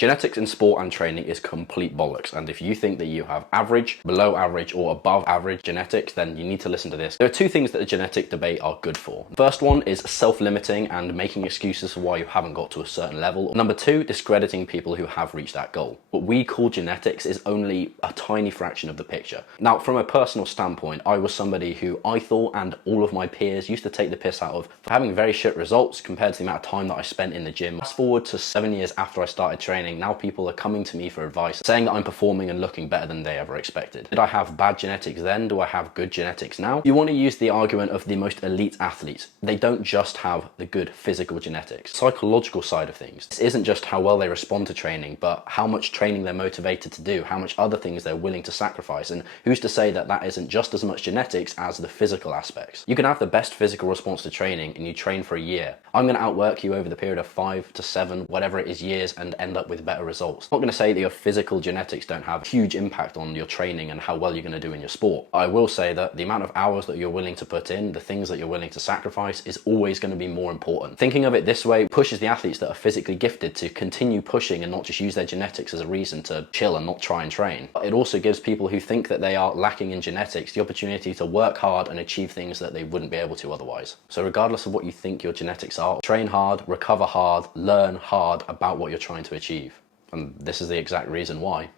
Genetics in sport and training is complete bollocks, and if you think that you have average, below average, or above average genetics, then you need to listen to this. There are two things that the genetic debate are good for. The first one is self-limiting and making excuses for why you haven't got to a certain level. Number two, discrediting people who have reached that goal. What we call genetics is only a tiny fraction of the picture. Now, from a personal standpoint, I was somebody who I thought and all of my peers used to take the piss out of for having very shit results compared to the amount of time that I spent in the gym. Fast forward to 7 years after I started training, now people are coming to me for advice, saying that I'm performing and looking better than they ever expected. Did I have bad genetics then? Do I have good genetics now? You want to use the argument of the most elite athletes. They don't just have the good physical genetics. Psychological side of things. This isn't just how well they respond to training, but how much training they're motivated to do, how much other things they're willing to sacrifice, and who's to say that that isn't just as much genetics as the physical aspects. You can have the best physical response to training and you train for a year. I'm going to outwork you over the period of 5 to 7, whatever it is, years, and end up with better results. I'm not going to say that your physical genetics don't have a huge impact on your training and how well you're going to do in your sport. I will say that the amount of hours that you're willing to put in, the things that you're willing to sacrifice, is always going to be more important. Thinking of it this way pushes the athletes that are physically gifted to continue pushing and not just use their genetics as a reason to chill and not try and train. It also gives people who think that they are lacking in genetics the opportunity to work hard and achieve things that they wouldn't be able to otherwise. So regardless of what you think your genetics are, train hard, recover hard, learn hard about what you're trying to achieve. And this is the exact reason why.